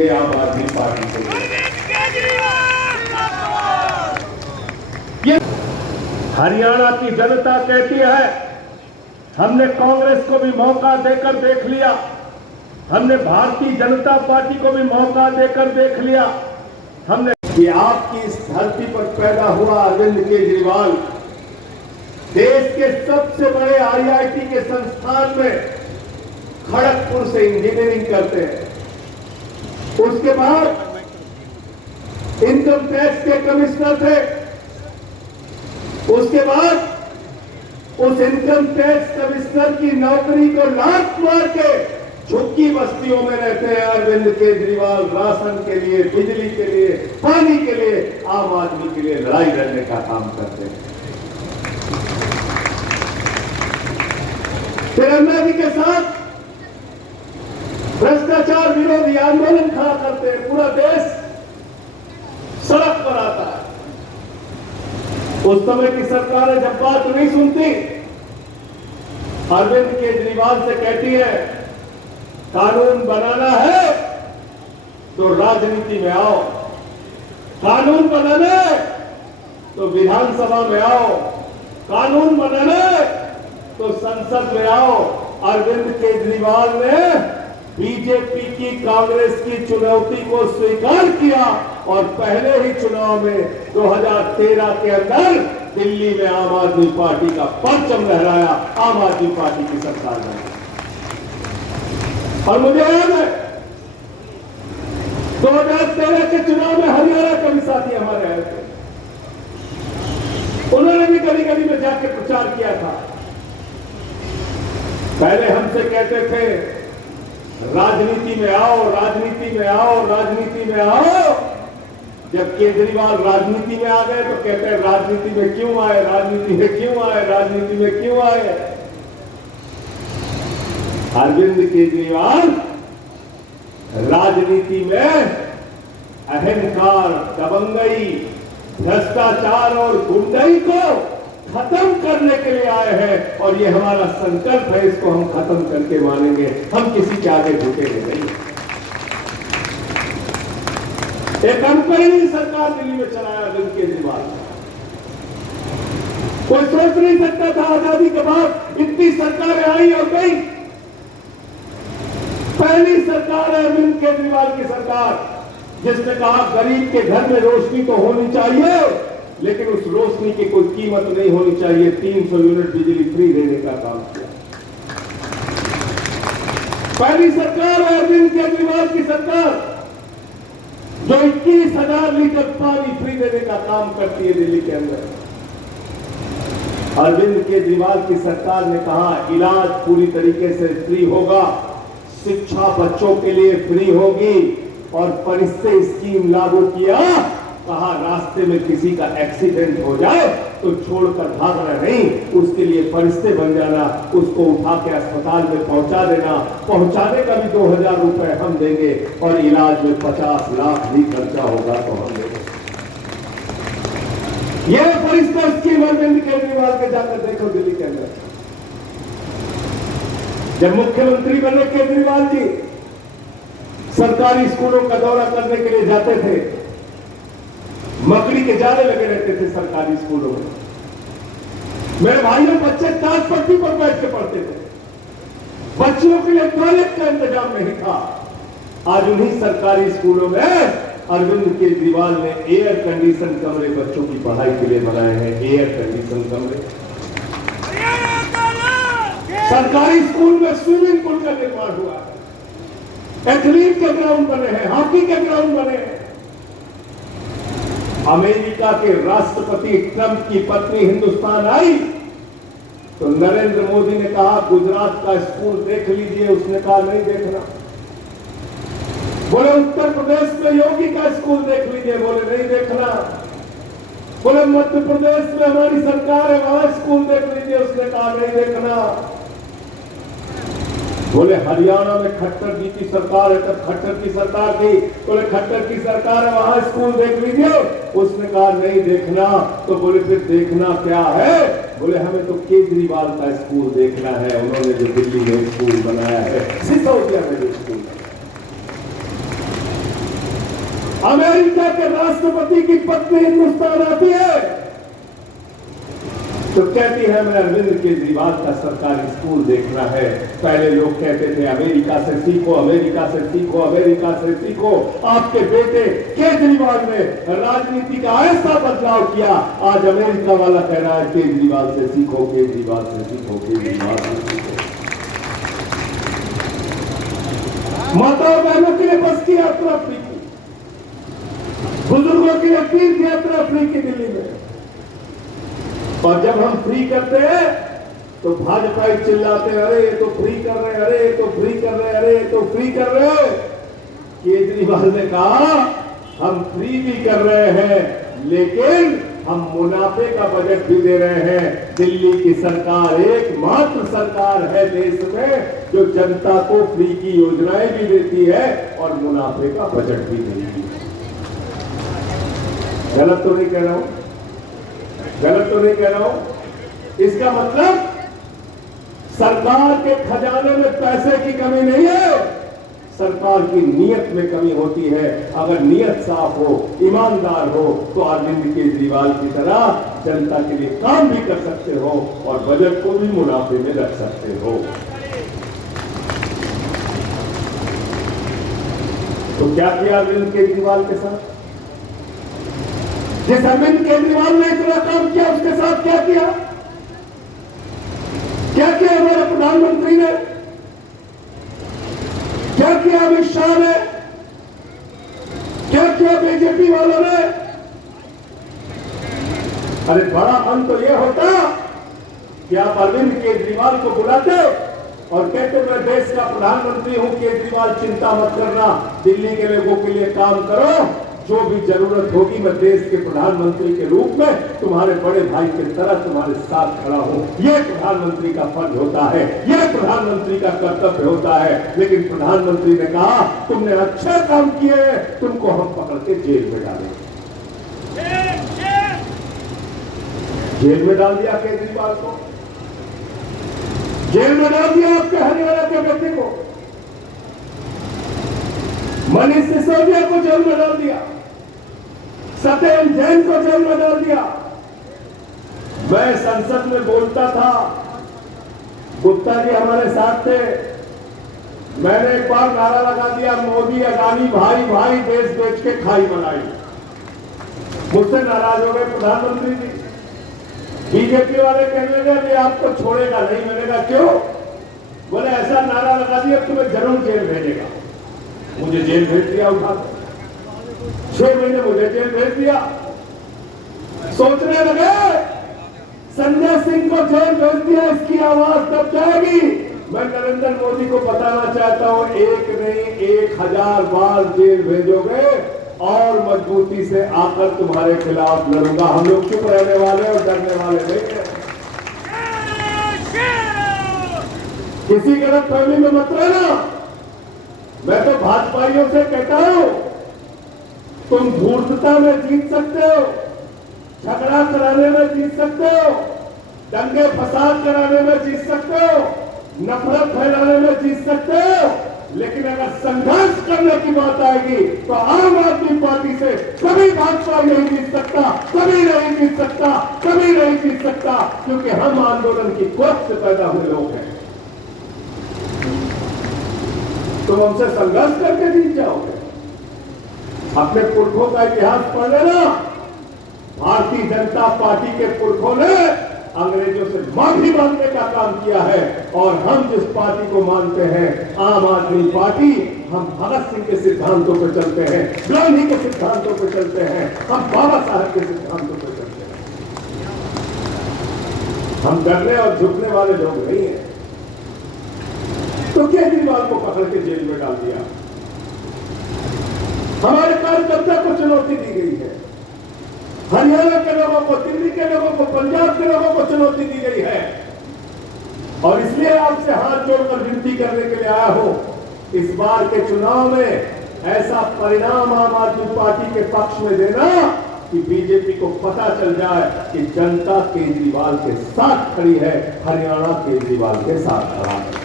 आम आदमी पार्टी से ये हरियाणा की जनता कहती है हमने कांग्रेस को भी मौका देकर देख लिया, हमने भारतीय जनता पार्टी को भी मौका देकर देख लिया, हमने कि आपकी इस धरती पर पैदा हुआ अरविंद केजरीवाल देश के सबसे बड़े आईआईटी के संस्थान में खड़गपुर से इंजीनियरिंग करते हैं। उसके बाद इनकम टैक्स के कमिश्नर थे। उसके बाद उस इनकम टैक्स कमिश्नर की नौकरी को लात मार के झुग्गी बस्तियों में रहते हैं अरविंद केजरीवाल। राशन के लिए, बिजली के लिए, पानी के लिए, आम आदमी के लिए लड़ाई लड़ने का काम करते हैं। तिरंगा जी के साथ भ्रष्टाचार विरोधी आंदोलन खड़ा करते हैं, पूरा देश सड़क पर आता है। उस समय की सरकारें जब बात नहीं सुनती, अरविंद केजरीवाल से कहती है कानून बनाना है तो राजनीति में आओ, कानून बनाना है तो विधानसभा में आओ, कानून बनाना है तो संसद में आओ। अरविंद केजरीवाल ने बीजेपी की, कांग्रेस की चुनौती को स्वीकार किया और पहले ही चुनाव में 2013 के अंदर दिल्ली में आम आदमी पार्टी का परचम लहराया, आम आदमी पार्टी की सरकार में। और मुझे याद है 2013 के चुनाव में हरियाणा के भी साथी हमारे आए थे, उन्होंने भी गली गली में जाकर प्रचार किया था। पहले हमसे कहते थे राजनीति में आओ, राजनीति में आओ, राजनीति में आओ। जब केजरीवाल राजनीति में आ गए तो कहते हैं राजनीति में क्यों आए, राजनीति में क्यों आए, राजनीति में क्यों आए। अरविंद केजरीवाल राजनीति में अहंकार, दबंगई, भ्रष्टाचार और गुंडई को खत्म करने के लिए आए हैं और ये हमारा संकल्प है, इसको हम खत्म करके मानेंगे। हम किसी के आगे झुकेंगे नहीं। एक अंतरंगी सरकार दिल्ली में चलाया अरविंद केजरीवाल। कोई सोच नहीं सकता था आजादी के बाद इतनी सरकारें आई और गई। पहली सरकार है अरविंद केजरीवाल की सरकार, जिसने कहा गरीब के घर में रोशनी तो होनी चाहिए, लेकिन उस रोशनी की कोई कीमत नहीं होनी चाहिए। 300 यूनिट बिजली फ्री देने का काम किया। पहली सरकार है अरविंद केजरीवाल की सरकार, जो 21,000 लीटर पानी फ्री देने का काम करती है दिल्ली के अंदर। अरविंद केजरीवाल की सरकार ने कहा इलाज पूरी तरीके से फ्री होगा, शिक्षा बच्चों के लिए फ्री होगी और फरिश्ते स्कीम लागू किया। कहा रास्ते में किसी का एक्सीडेंट हो जाए तो छोड़कर भागना नहीं, उसके लिए फरिश्ते बन जाना, उसको उठा के अस्पताल में पहुंचा देना। पहुंचाने का भी 2,000 रुपए हम देंगे और इलाज में 50 लाख भी खर्चा होगा तो हम देंगे। यह फरिश्ता स्कीम अरविंद केजरीवाल के जाकर देखो दिल्ली के अंदर। जब मुख्यमंत्री बने केजरीवाल जी, सरकारी स्कूलों का दौरा करने के लिए जाते थे, मकड़ी के जाले लगे रहते थे सरकारी स्कूलों में। मेरे भाइयों बच्चे ताज पट्टी पर बैठ के पढ़ते थे, बच्चियों के लिए टॉयलेट का इंतजाम नहीं था। आज उन्हीं सरकारी स्कूलों में अरविंद केजरीवाल ने एयर कंडीशन कमरे बच्चों की पढ़ाई के लिए बनाए हैं। एयर कंडीशन कमरे सरकारी स्कूल में स्विमिंग पूल का निर्माण हुआ है, एथलीट के ग्राउंड बने हैं, हॉकी के ग्राउंड बने हैं। अमेरिका के राष्ट्रपति ट्रंप की पत्नी हिंदुस्तान आई तो नरेंद्र मोदी ने कहा गुजरात का स्कूल देख लीजिए, उसने कहा नहीं देखना। बोले उत्तर प्रदेश में योगी का स्कूल देख लीजिए, बोले नहीं देखना। बोले मध्य प्रदेश में हमारी सरकार है, वहां स्कूल देख लीजिए, उसने कहा नहीं देखना। बोले हरियाणा में खट्टर जी की सरकार है, तब खट्टर की सरकार थी, बोले खट्टर की सरकार है, वहां स्कूल देख लीजिए, उसने कहा नहीं देखना। तो बोले फिर देखना क्या है? बोले हमें तो केजरीवाल का स्कूल देखना है, उन्होंने जो दिल्ली में स्कूल बनाया है, सिसोदिया में जो स्कूल है। अमेरिका के राष्ट्रपति की पत्नी हिंदुस्तान आती है तो कहती है मैं अरविंद केजरीवाल का सरकारी स्कूल देखना है। पहले लोग कहते थे अमेरिका से सीखो, अमेरिका से सीखो, अमेरिका से सीखो। आपके बेटे केजरीवाल ने राजनीति का ऐसा बदलाव किया, आज अमेरिका वाला कह रहा है केजरीवाल से सीखो, केजरीवाल से सीखो, केजरीवाल से सीखो। माताओं बहनों के लिए बस की यात्रा फ्री की, बुजुर्गों के लिए तीर्थ यात्रा फ्री की दिल्ली में। और जब हम फ्री करते हैं तो भाजपा चिल्लाते हैं अरे ये तो फ्री कर रहे हैं, अरे ये तो फ्री कर रहे हैं, अरे ये तो फ्री कर रहे हैं। केजरीवाल ने कहा हम फ्री भी कर रहे हैं लेकिन हम मुनाफे का बजट भी दे रहे हैं। दिल्ली की सरकार एकमात्र सरकार है देश में जो जनता को फ्री की योजनाएं भी देती है और मुनाफे का बजट भी देती है। गलत तो नहीं कह रहा हूं, गलत तो नहीं कह रहा हूं। इसका मतलब सरकार के खजाने में पैसे की कमी नहीं है, सरकार की नीयत में कमी होती है। अगर नीयत साफ हो, ईमानदार हो तो अरविंद केजरीवाल की तरह जनता के लिए काम भी कर सकते हो और बजट को भी मुनाफे में रख सकते हो। तो क्या किया अरविंद केजरीवाल के साथ? जिस अरविंद केजरीवाल ने इतना काम किया उसके साथ क्या किया? क्या किया हमारे प्रधानमंत्री ने? क्या किया अमित शाह ने? क्या किया बीजेपी वालों ने? अरे बड़ा मन तो यह होता कि आप अरविंद केजरीवाल को बुलाते और कहते मैं देश का प्रधानमंत्री हूं, केजरीवाल चिंता मत करना, दिल्ली के लोगों के लिए काम करो, जो भी जरूरत होगी मैं देश के प्रधानमंत्री के रूप में तुम्हारे बड़े भाई की तरह तुम्हारे साथ खड़ा हूं। यह प्रधानमंत्री का फर्ज होता है, यह प्रधानमंत्री का कर्तव्य होता है। लेकिन प्रधानमंत्री ने कहा तुमने अच्छा काम किए, तुमको हम पकड़ के जेल में डालेंगे। जेल में डाल दिया केजरीवाल को, जेल में डाल दिया आपके हरियाणा के बेटे को, मनीष सिसोदिया को जेल में डाल दिया, सत्येंद्र जैन को जेल में डाल दिया। मैं संसद में बोलता था, गुप्ता जी हमारे साथ थे, मैंने एक बार नारा लगा दिया मोदी अडानी भाई भाई देश बेच के खाई बनाई। मुझसे नाराज हो गए प्रधानमंत्री जी। बीजेपी वाले कहने लगे आपको छोड़ेगा नहीं, मैंने कहा क्यों? बोले ऐसा नारा लगा दिया तुम्हें जरूर जेल भेजेगा। मुझे जेल भेज दिया उठा, 6 महीने मुझे जेल भेज दिया। सोचने लगे संजय सिंह को जेल भेज दिया, इसकी आवाज तब जाएगी। मैं नरेंद्र मोदी को बताना चाहता हूं एक नहीं 1000 बार जेल भेजोगे और मजबूती से आकर तुम्हारे खिलाफ लड़ूंगा। हम लोग चुप रहने वाले और डरने वाले नहीं है। किसी गलत फहमी में मत रहना। मैं तो भाजपाइयों से कहता हूं तुम धूर्तता में जीत सकते हो, झगड़ा कराने में जीत सकते हो, दंगे फसाद कराने में जीत सकते हो, नफरत फैलाने में जीत सकते हो, लेकिन अगर संघर्ष करने की बात आएगी तो आम आदमी पार्टी से कभी भाजपा नहीं जीत सकता, कभी नहीं जीत सकता, कभी नहीं जीत सकता, क्योंकि हम आंदोलन की कोख से पैदा हुए लोग हैं। तुम हमसे संघर्ष करके जीत जाओगे। अपने पुरखों का इतिहास पढ़ लेना। भारतीय जनता पार्टी के पुरखों ने अंग्रेजों से माफी मांगने का काम किया है और हम जिस पार्टी को मानते हैं आम आदमी पार्टी, हम भगत सिंह के सिद्धांतों पर चलते हैं, गांधी के सिद्धांतों पर चलते हैं, हम बाबा साहब के सिद्धांतों पर चलते हैं। हम डरने और झुकने वाले लोग नहीं हैं। तो केजरीवाल को पकड़ के जेल में डाल दिया। हमारे कार्यकर्ता को चुनौती दी गई है, हरियाणा के लोगों को, दिल्ली के लोगों को, पंजाब के लोगों को चुनौती दी गई है और इसलिए आपसे हाथ जोड़कर विनती करने के लिए आया हूं। इस बार के चुनाव में ऐसा परिणाम आम आदमी पार्टी के पक्ष में देना कि बीजेपी को पता चल जाए कि जनता केजरीवाल के साथ खड़ी है, हरियाणा केजरीवाल के साथ खड़ा है।